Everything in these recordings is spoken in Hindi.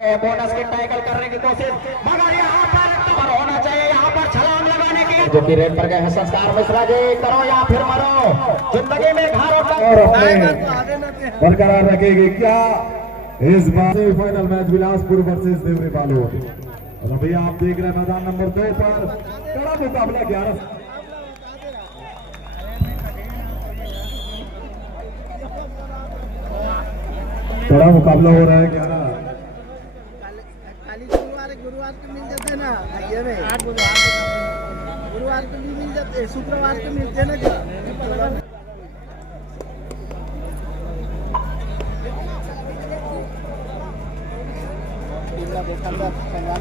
बोनस की टैकल करने की कोशिश, मगर यहाँ पर होना चाहिए, यहाँ पर छलांग लगाने की, जो कि रेड पर गए हैं संस्कार मिश्रा जी। करो या फिर मरो, जिंदगी में घारों बरकरार रखेगी क्या इस बार final match Bilaspur versus Deori Balod. और अभी आप देख रहे हैं मैदान नंबर 2 पर कड़ा मुकाबला 11 कड़ा मुकाबला हो रहा है 11। गुरुवार को मिल जाते ना, गुरुवार को भी मिल जाते, शुक्रवार को मिलते ना।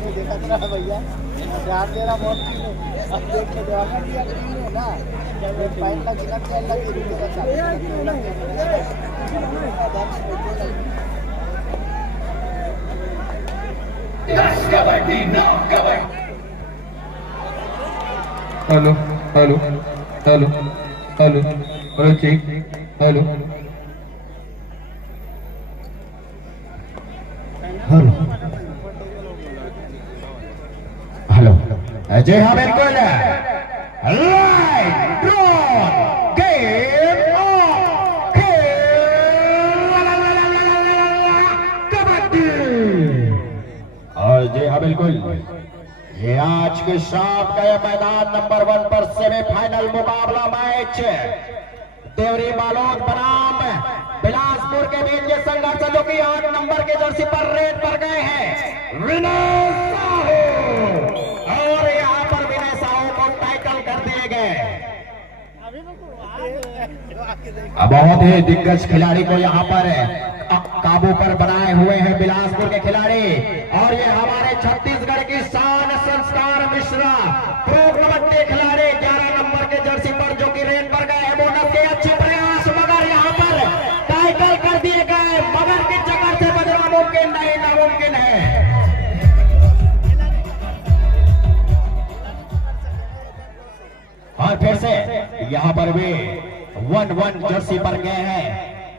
देखा था भैया ध्यान दे रहा बहुत, अब देख के दवा दिया ना, जब 5 लाख गिना 4 लाख की hello hello hello hello hello ठीक हेलो हेलो जी हाँ बिल्कुल, light drawn game of kabaddi. और जी हाँ बिल्कुल, ये आज के शाम का मैदान नंबर 1 पर सेमीफाइनल मुकाबला मैच देवरी बालोद बनाम बिलासपुर के बीच ये संघर्ष, जो कि 8 नंबर के जर्सी पर रेड पर गए हैं विनय साहू, और यहाँ पर विनय साहू को टाइटल कर दिए गए। बहुत ही दिग्गज खिलाड़ी को यहाँ पर काबू पर बनाए हुए हैं बिलासपुर के खिलाड़ी, और ये हमारे छत्तीसगढ़ की शान संस्कार मिश्रा प्रो कबड्डी खिलाड़ी 11 नंबर के जर्सी पर, जो कि रेड पर गए हैं। बोनस के अच्छे प्रयास, मगर यहाँ पर टाइटल कर दिए गए, मगर की चक्कर से बचना मुमकिन नहीं, नामुमकिन है। और फिर से यहाँ पर भी 1-1 जर्सी पर गए हैं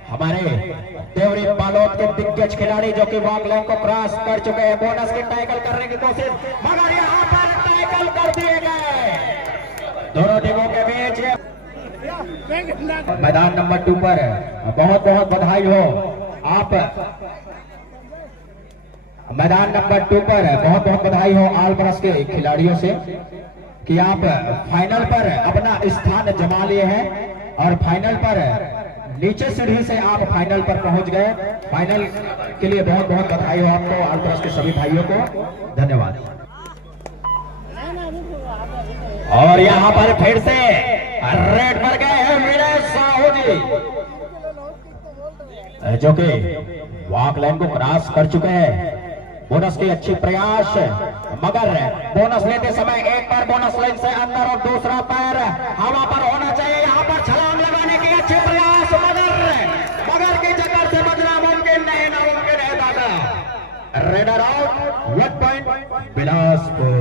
हमारे देवरी बालोद के दिग्गज खिलाड़ी, जो कि वॉक लाइन को क्रॉस कर चुके हैं। बोनस की टैकल करने की कोशिश, मगर यहाँ पर टैकल कर दिए गए। दोनों टीमों के बीच मैदान नंबर 2 पर बहुत बहुत बधाई हो आप, मैदान नंबर 2 पर बहुत बहुत बधाई हो आल बरस के खिलाड़ियों से कि आप फाइनल पर अपना स्थान जमा लिए हैं, और फाइनल पर नीचे सीढ़ी से आप फाइनल पर पहुंच गए। फाइनल के लिए बहुत बहुत बधाई हो आपको, आल बरस के सभी भाइयों को धन्यवाद। और यहाँ पर फिर से रेड पर गए हैं विनय साहू जी, जो कि वॉक लाइन को क्रॉस कर चुके हैं। बोनस के अच्छे प्रयास, मगर बोनस लेते समय एक पैर बोनस लाइन से अंदर और दूसरा पैर हवा पर होना चाहिए। यहाँ पर छलांग लगाने के अच्छे प्रयास, मगर की चक्कर से बचना मुमकिन नहीं, नामुमकिन है दादा। Raider out, 1 point Bilaspur.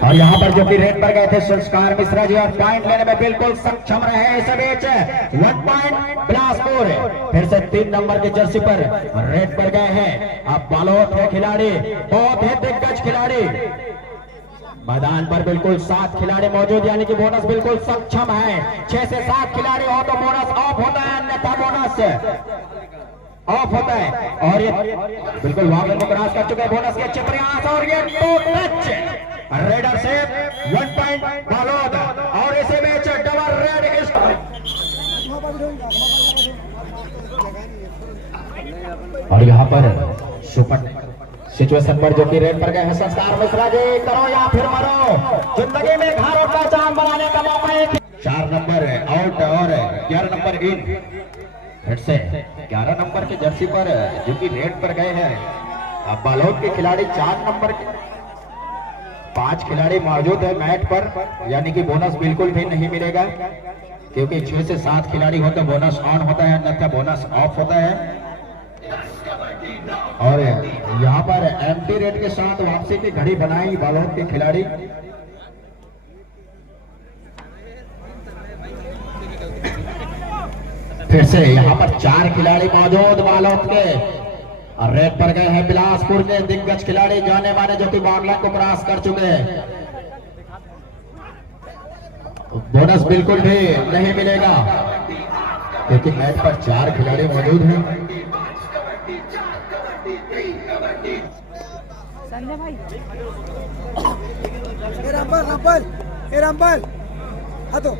और यहाँ पर जो कि रेड पर गए थे संस्कार मिश्रा जी, और पॉइंट लेने में बिल्कुल सक्षम रहे इस बीच 1 पॉइंट बिलासपुर। फिर से 3 नंबर के जर्सी पर रेड पर गए हैं अब बालोद के खिलाड़ी, बहुत ही दिग्गज खिलाड़ी। मैदान पर बिल्कुल 7 खिलाड़ी मौजूद, यानी कि बोनस बिल्कुल सक्षम है। 6 से 7 खिलाड़ी हो तो बोनस ऑफ होता है, अन्यथा बोनस ऑफ होता है। और ये बिल्कुल वॉक को क्रॉस कर चुके हैं। बोनस के अच्छे प्रयास, और ये टू टच रेडर से 1 पॉइंट बालोद, और इसी मैच डबल रेड। और यहाँ पर सुपर सिचुएशन पर जो कि रेड पर गए हैं संस्कार मिश्रा जी। करो या फिर मरो, जिंदगी में घरों का चांद बनाने का मौका। 4 नंबर आउट और 11 नंबर इन। फिर से 11 नंबर के जर्सी पर जो कि रेड पर गए हैं अब बालोद के खिलाड़ी। 4 नंबर के 5 खिलाड़ी मौजूद है मैट पर, यानी कि बोनस बिल्कुल भी नहीं मिलेगा, क्योंकि 6 से 7 खिलाड़ी हो तो बोनस ऑन होता है, अन्यथा बोनस ऑफ होता है। और यहाँ पर एम्प्टी रेट के साथ वापसी की घड़ी बनाई बालोद के खिलाड़ी। फिर से यहाँ पर 4 खिलाड़ी मौजूद बालोद के और रेड पर गए हैं बिलासपुर के दिग्गज खिलाड़ी जाने माने जो कि बाउंड्री को क्रॉस कर चुके हैं। बोनस बिल्कुल भी नहीं मिलेगा क्योंकि मैच पर 4 खिलाड़ी मौजूद हैं। संजय भाई रामपाल हाँ तो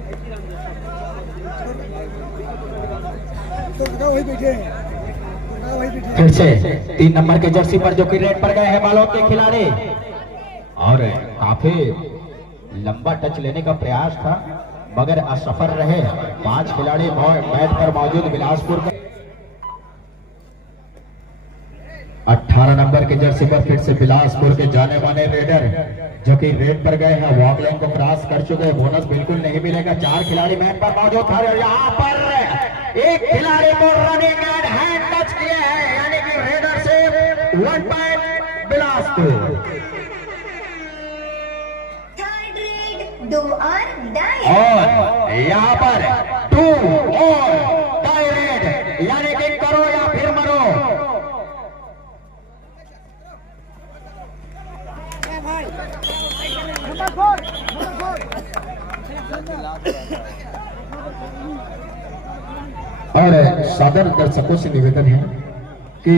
वही बैठे हैं। फिर से 3 नंबर के जर्सी पर जो कि रेड पर गए हैं बालोद के खिलाड़ी और काफी लंबा टच लेने का प्रयास था मगर असफल रहे। 5 खिलाड़ी मैट पर मौजूद बिलासपुर के 18 नंबर के जर्सी पर फिर से बिलासपुर के जाने माने रेडर जो कि रेड पर गए हैं वॉक लाइन को क्रॉस कर चुके हैं। बोनस बिल्कुल नहीं मिलेगा। 4 खिलाड़ी मैट पर मौजूद था और यहाँ पर एक खिलाड़ी को रनिंग एंड हैंड टच किया है यानी कि रेडर से 1 पॉइंट बिलासपुर। और यहाँ पर 2 और टाई रेड यानी कि करो या फिर मरो। और सादर दर्शकों से निवेदन है कि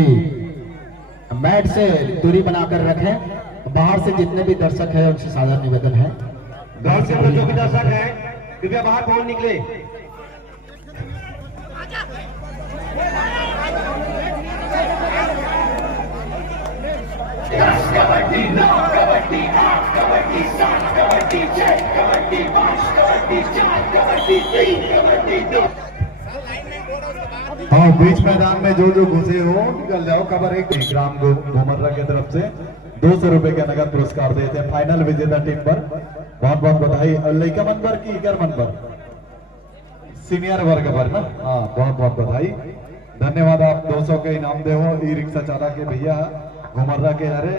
मैट से दूरी बनाकर रखें। बाहर से जितने भी दर्शक हैं उनसे सादर निवेदन है घर से अंदर जो भी दर्शक है कृपया बाहर कौन निकले। हाँ बीच मैदान में जो घुसे हो निकल जाओ। खबर एक ग्राम घुमर्रा की तरफ से 200 रुपए का नगद पुरस्कार देते हैं फाइनल विजेता टीम पर। बहुत बहुत बधाई। लड़का मन पर की कर मन पर सीनियर वर्ग पर ना। हाँ बहुत बहुत बधाई धन्यवाद। आप 200 के इनाम दे हो ई रिक्शा चालक के भैया घुमर्रा के हरे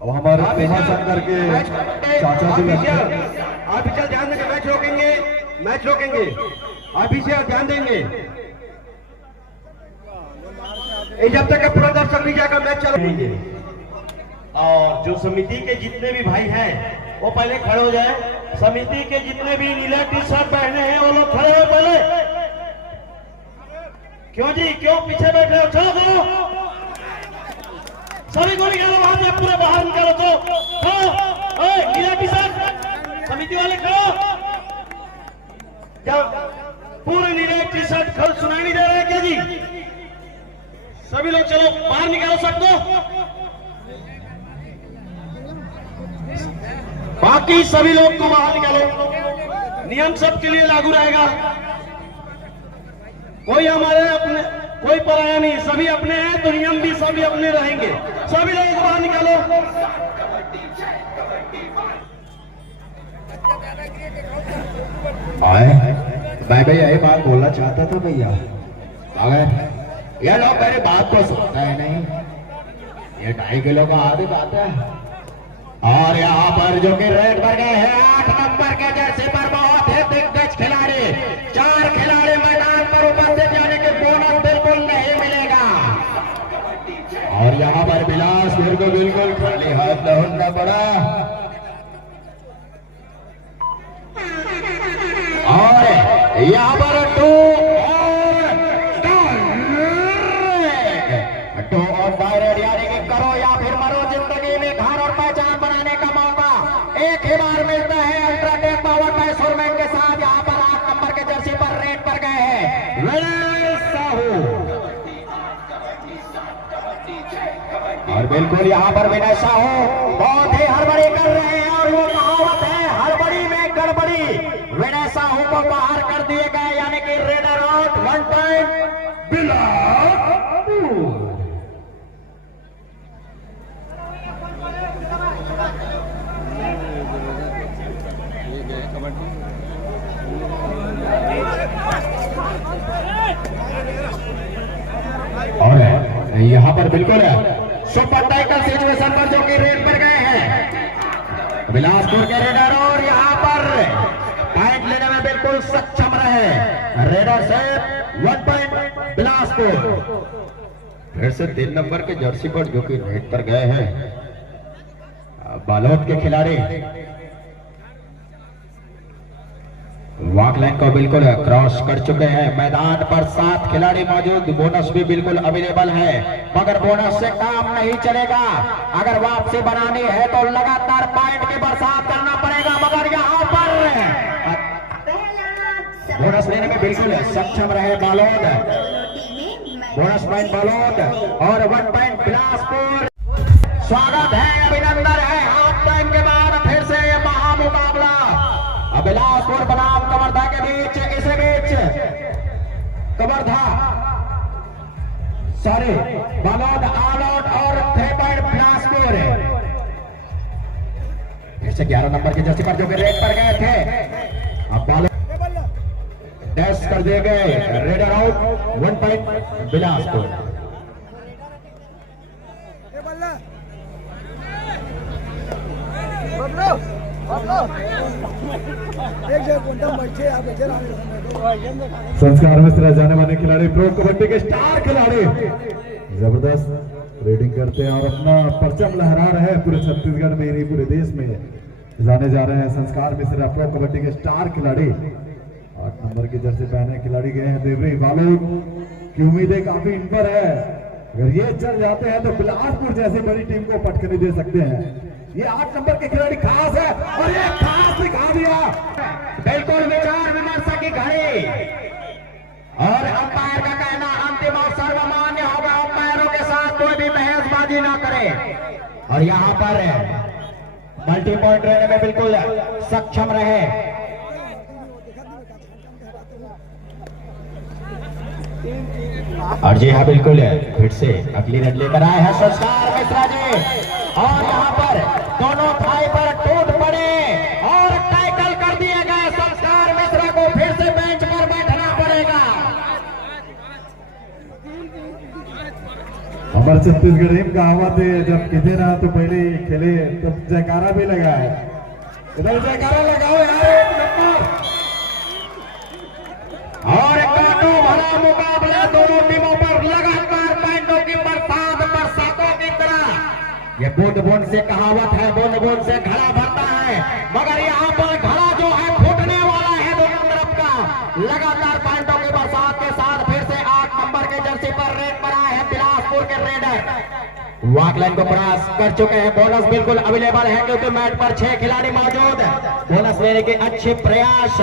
और हमारे उमा शंकर के चाचा जी आप चल ध्यान देंगे। मैच रोकेंगे अभी से ध्यान देंगे। जब तक पूरा दर्शक नहीं जाएगा मैच चलेंगे। और जो समिति के जितने भी भाई हैं वो पहले खड़े हो जाए। समिति के जितने भी नीला टी शर्ट पहने हैं वो लोग खड़े हो पहले। क्यों जी क्यों पीछे बैठे हो? चलो चलो सभी को निकालो वहां से पूरे बाहर निकालो। तो नीला टी शर्ट समिति वाले खड़ो। जब पूरे नीले टी शर्ट खड़ सुनाई नहीं दे रहा है क्या जी? सभी लोग चलो बाहर निकालो सबको। बाकी सभी लोग को बाहर निकालो। नियम सबके लिए लागू रहेगा। कोई हमारे अपने कोई पराया नहीं। सभी अपने हैं तो नियम भी सभी अपने रहेंगे। सभी लोगों को बाहर निकालो। मैं भैया यही बात बोलना चाहता था भैया। अगर ये लोग मेरी बात को सुनता है नहीं। ये 2.5 किलो का आधी बात है। और यहाँ पर जो कि रेड पर गए हैं 8 नंबर के जर्सी पर बहुत ही दिग्गज खिलाड़ी। 4 खिलाड़ी मैदान पर उपस्थित यानी कि बोनस बिल्कुल नहीं मिलेगा। और यहाँ पर बिलासपुर को बिल्कुल खाली हाथ लौटना पड़ा। और यहाँ पर 2 और बायरेड यानी कि करो या फिर मरो। जिंदगी में घर और पहचान बनाने का मौका एक ही बार मिलता है। अल्ट्राटेक पावर मैसूरमैन के साथ यहाँ पर 8 नंबर के जर्सी पर रेड पर गए हैं विनय साहू। और बिल्कुल यहाँ पर विनय साहू बहुत ही हड़बड़ी कर रहे हैं। और वो कहावत है हड़बड़ी में गड़बड़ी। विनय साहू को बाहर कर दिए गए यानी कि रेडर आउट। 1 पॉइंट बिलासपुर। और यहाँ पर बिल्कुल सुपर टाइटल सिचुएशन पर जो कि रेड पर गए हैं बिलासपुर के रेडर। और यहाँ पर रेडर से 1 पॉइंट बिलासपुर। फिर से 3 नंबर के जर्सी पर जो कि नेट पर गए हैं बालोद के खिलाड़ी। वॉक लाइन को बिल्कुल क्रॉस कर चुके हैं। मैदान पर 7 खिलाड़ी मौजूद, बोनस भी बिल्कुल अवेलेबल है, मगर बोनस से काम नहीं चलेगा। अगर वापसी बनानी है तो लगातार पॉइंट की बरसात करना पड़ेगा, मगर यहाँ पर बोनस लेने में बिल्कुल सक्षम रहे बालोद। बोनस पॉइंट बालोद और 1 पॉइंट बिलासपुर। स्वागत है, अभिनंदन है। हाफ टाइम के बाद फिर से ये महामुकाबला बिलासपुर बनाम कवर्धा के बीच। इसी बीच Kawardha sorry Balod all out और 3 पॉइंट बिलासपुर। फिर से 11 नंबर की जर्सी पर जो कि रेड पर गए थे, अब बालोद डैश कर दिए गए। Raider out, 1 point Bilaspur. संस्कार मिश्रा जाने माने खिलाड़ी, प्रो कबड्डी के स्टार खिलाड़ी, जबरदस्त रेडिंग करते हैं और अपना परचम लहरा रहे हैं पूरे छत्तीसगढ़ में, नहीं पूरे देश में जाने जा रहे हैं। संस्कार मिश्रा प्रो कबड्डी के स्टार खिलाड़ी, 8 नंबर की जर्सी पहने खिलाड़ी गए हैं देवरी। बालोद की उम्मीदें काफी इन पर है, अगर ये चल जाते हैं तो बिलासपुर जैसी बड़ी टीम को पटखनी दे सकते हैं। ये 8 नंबर के खिलाड़ी खास है और ये खास दिखा दिया। बिल्कुल विचार विमर्श की घड़ी और अंपायर का कहना अंतिम और सर्वमान्य होगा। अंपायरों के साथ कोई भी बहसबाजी ना करे और यहाँ पर मल्टी पॉइंट रहने में बिल्कुल सक्षम रहे। और जी हाँ, बिल्कुल फिर से अगली रन लेकर आए हैं संस्कार मिश्रा जी, और यहाँ पर दोनों थाई पर टूट पड़े और टैकल कर दिए गए। संस्कार मिश्रा को फिर से बेंच पर बैठना पड़ेगा। हमारे छत्तीसगढ़ टीम का आवाज है, जब किधर ना तो पहले खेले तब जयकारा भी लगा है, इधर जयकारा लगाओ यार। 1 नंबर और काटो भरा मुकाबला, दोनों टीमों पर लगातार पॉइंटों की बरसातों की तरह। ये बूंद बूंद से कहावत है, बूंद बूंद से घड़ा भरता है, मगर यहाँ पर घड़ा जो है फूटने वाला है दोनों तरफ का। लगातार पॉइंटों की बरसात के साथ फिर से 8 नंबर के जर्सी पर रेड पर आए हैं बिलासपुर के रेडर। वॉक लाइन को क्रॉस कर चुके हैं। बोनस बिल्कुल अवेलेबल है क्योंकि मैच पर 6 खिलाड़ी मौजूद है। बोनस लेने के अच्छे प्रयास।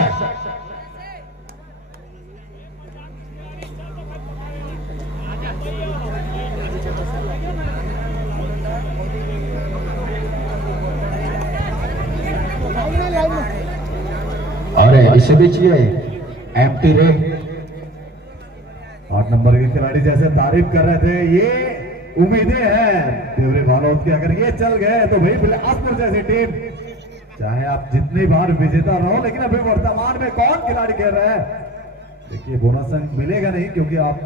और इसे देखिए एम्प्टी रे, 8 नंबर के खिलाड़ी जैसे तारीफ कर रहे थे, ये उम्मीदें हैं देवरी बालोद की, अगर ये चल गए तो भाई बिलासपुर जैसी टीम, चाहे आप जितनी बार विजेता रहो, लेकिन अभी वर्तमान में कौन खिलाड़ी खेल रहे हैं। देखिए बोनस अंक मिलेगा नहीं, क्योंकि आप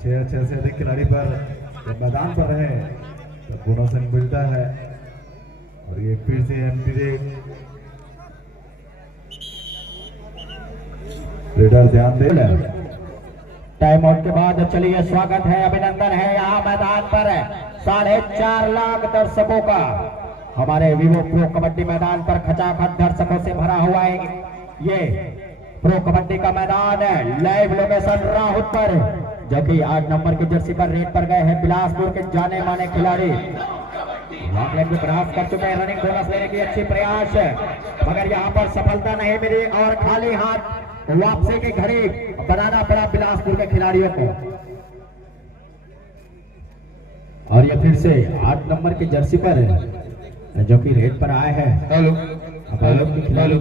6 से अधिक खिलाड़ी पर जब मैदान पर रहे तो बोनस अंक मिलता है। और ये फिर से एमपी रेडर ध्यान दे। टाइम आउट के बाद चलिए स्वागत है, अभिनंदन है यहाँ मैदान पर 4.5 लाख दर्शकों का। हमारे विवो प्रो कबड्डी मैदान पर खचाखच दर्शकों से भरा हुआ है। ये प्रो कबड्डी का मैदान है, लाइव लोकेशन राहुल पर, जो कि 8 नंबर की जर्सी पर रेड पर गए हैं बिलासपुर के जाने माने खिलाड़ी। को प्रयास कर चुके हैं, रनिंग बोनस लेने की अच्छी प्रयास है, मगर यहाँ पर सफलता नहीं मिली और खाली हाथ वापसी की घड़ी बनाना पड़ा बिलासपुर के खिलाड़ियों को। और ये फिर से 8 नंबर की जर्सी पर जो कि रेड पर आए हैं बालोद के खिलाड़ी।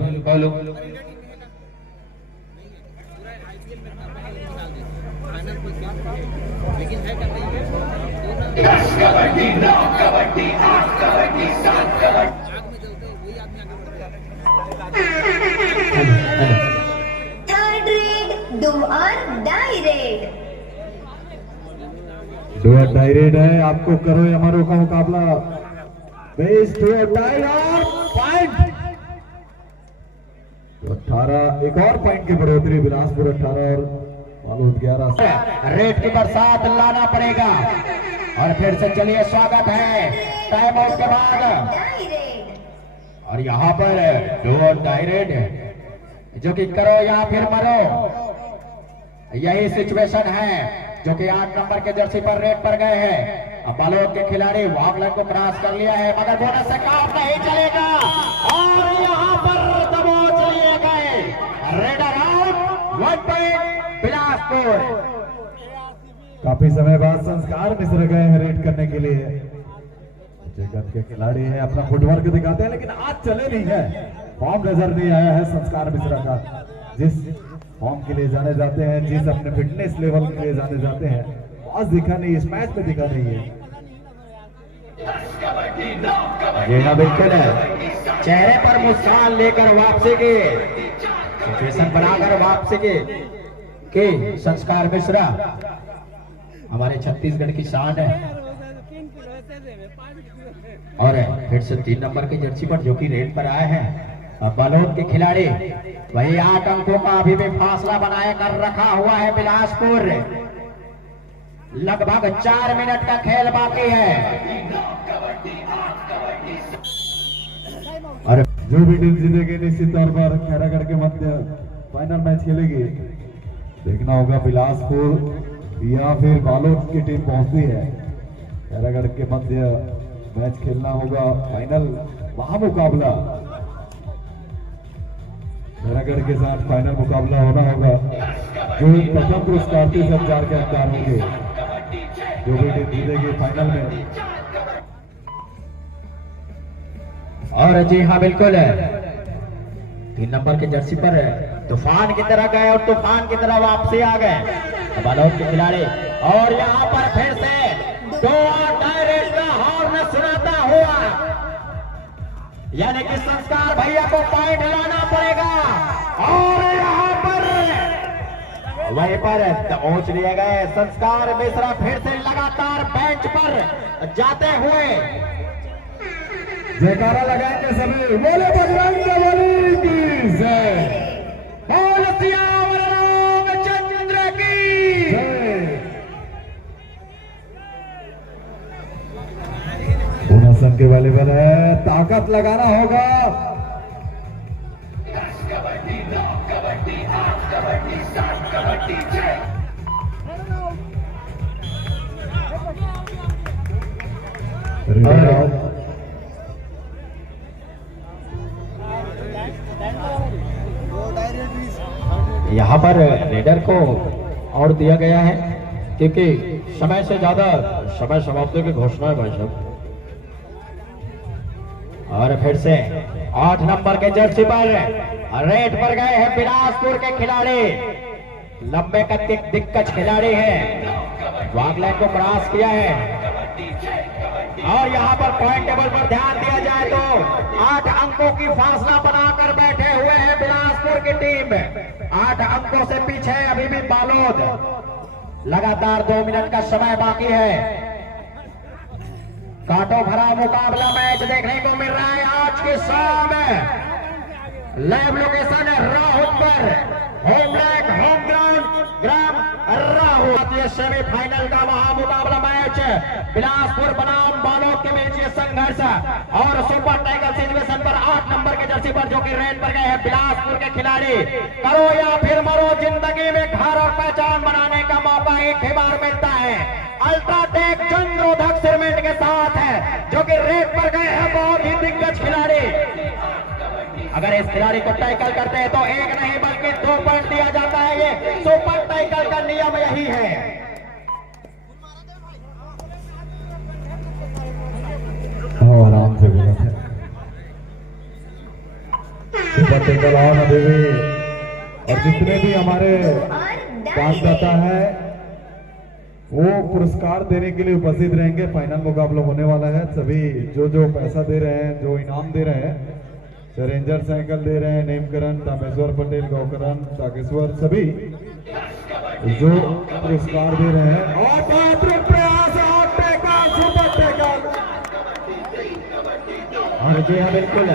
थर्ड रेड, डू और डाई रेड। डू और डाई रेड है, आपको करो या मरो का मुकाबला। बेस डू और डाई और पॉइंट। 18 एक और पॉइंट की बढ़ोतरी, बिलासपुर 18 और बालोद 11। रेड की बरसात लाना पड़ेगा। और फिर से चलिए, स्वागत है टाइम आउट के बाद। डायरेक्ट और यहाँ पर डू और डाई रेड, जो कि करो या फिर मरो, यही सिचुएशन है जो कि 8 नंबर के जर्सी पर रेड पर गए हैं। अब बालोद के खिलाड़ी वाकलाइन को क्रॉस कर लिया है, मगर बोनस से काम नहीं चलेगा और यहाँ पर दबोच लिए गए। Raider out, 1 point Bilaspur. काफी समय बाद संस्कार मिश्र गए हैं रेड करने के लिए। जगत के खिलाड़ी हैं, अपना फुटवर्क दिखाते हैं, लेकिन आज चले नहीं है, फॉर्म नजर नहीं आया है संस्कार मिश्रा का। जिस फॉर्म के लिए जाने जाते हैं, जिस अपने फिटनेस लेवल के लिए जाने जाते हैं, आज दिखा नहीं, इस मैच में दिखा नहीं है। जी हाँ बिल्कुल है, चेहरे पर मुस्कान लेकर वापसी की सिचुएशन बनाकर वापसी की संस्कार मिश्रा हमारे छत्तीसगढ़ की शान है। और फिर से 3 नंबर के जर्सी पर जो कि रेड पर आए हैं। अब बालोद के खिलाड़ी वही 8 अंकों का अभी भी फासला बनाए कर रखा हुआ है बिलासपुर। लगभग 4 मिनट का खेल बाकी है। और जो भी टीम जीतेगी निश्चित तौर पर खैरागढ़ के मध्य फाइनल मैच खेलेगी। देखना होगा बिलासपुर या फिर बालोद की टीम पहुंचती है। खैरागढ़ के मध्य मैच खेलना होगा, फाइनल महामुकाबला खैरागढ़ के साथ फाइनल मुकाबला होना होगा। जो प्रथम पुरस्कार 30,000 के हकदार होंगे, जो भी टीम जीतेगी फाइनल में। और जी हाँ बिल्कुल, 3 नंबर के जर्सी पर तूफान की तरह गए और तूफान की तरह वापसी आ गए बालोद के खिलाड़ी। और यहाँ पर फिर से 2 डायरेक्ट का हॉर्न सुनाता हुआ, यानी कि संस्कार भैया को पॉइंट लाना पड़ेगा। और यहाँ पर वहीं पर पहुंच लिए गए संस्कार मिश्रा, फिर से लगातार बेंच पर जाते हुए। जयकारा लगाएंगे सभी, बोले बजरंग बली की जय, बोल सियावर रामचंद्र की जय। दोनों संघ के वॉलीबॉल है, ताकत लगाना होगा। यहाँ पर रेडर को और दिया गया है क्योंकि समय से ज्यादा समय समाप्ति की घोषणा है भाई साहब। और फिर से 8 नंबर के जर्सी पर रेड पर गए हैं बिलासपुर के खिलाड़ी। लंबे कद के दिग्गज खिलाड़ी हैं, वाकलाइन को क्रॉस किया है। और यहाँ पर पॉइंट टेबल पर ध्यान दिया जाए तो 8 अंकों की फासला बनाकर बैठे हुए हैं बिलासपुर की टीम। 8 अंकों से पीछे अभी भी बालोद। लगातार 2 मिनट का समय बाकी है। कांटों भरा मुकाबला मैच देखने को मिल रहा है आज के शाम। लाइव लोकेशन है राहुल पर, होम ग्राम राहुल। सेमीफाइनल का महामुकाबला मैच बिलासपुर बनाम बालोद के बीच ये संघर्ष। और सुपर टाइगर सिचुएशन पर 8 नंबर के जर्सी पर जो कि रेड पर गए हैं बिलासपुर के खिलाड़ी। करो या फिर मरो, जिंदगी में घर और पहचान बनाने का मौका एक ही बार मिलता है। अल्ट्राटेक चंद्रोधक सीमेंट के साथ है जो कि रेड पर गए हैं बहुत ही दिग्गज खिलाड़ी। अगर इस खिलाड़ी को टैकल करते हैं तो 1 नहीं बल्कि 2 पॉइंट दिया जाता है। ये सुपर टैकल का नियम यही है। आराम से गलत है। सुपर टैकल ऑन अभी भी। और जितने भी हमारे दाता है वो पुरस्कार देने के लिए उपस्थित रहेंगे। फाइनल मुकाबला होने वाला है। सभी जो पैसा दे रहे हैं, जो इनाम दे रहे हैं, रेंजर साइकिल दे रहे हैं, नेमकरण, तामेश्वर पटेल, गौकरण, ताकेश्वर, सभी जो पुरस्कार दे रहे हैं। और बेहतरीन प्रयास सुपर टैकल। और जी हाँ बिल्कुल,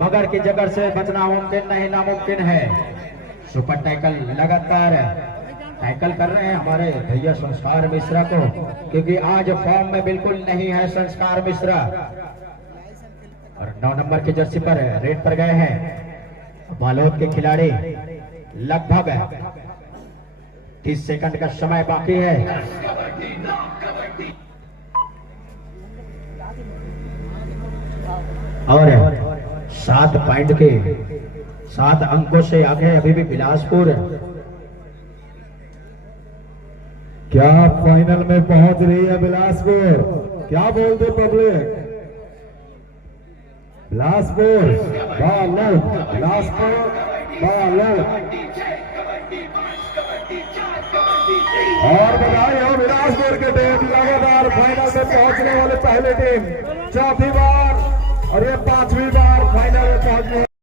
मगर की जगह से बचना मुमकिन नहीं नामुमकिन है। सुपर टैकल लगातार टैकल कर रहे हैं हमारे भैया संस्कार मिश्रा को, क्योंकि आज फॉर्म में बिल्कुल नहीं है संस्कार मिश्रा। और 9 नंबर की जर्सी पर रेड पर गए हैं बालोद के खिलाड़ी। लगभग 30 सेकंड का समय बाकी है। और 7 पॉइंट के 7 अंकों से आगे अभी भी बिलासपुर। क्या फाइनल में पहुंच रही है बिलासपुर? क्या बोलते पब्लिक? बिलासपुर बालोद, बिलासपुर बालोद। और बधाई हो बिलासपुर के टीम, लगातार फाइनल में पहुंचने वाले पहले टीम, चौथी बार और ये 5वीं बार फाइनल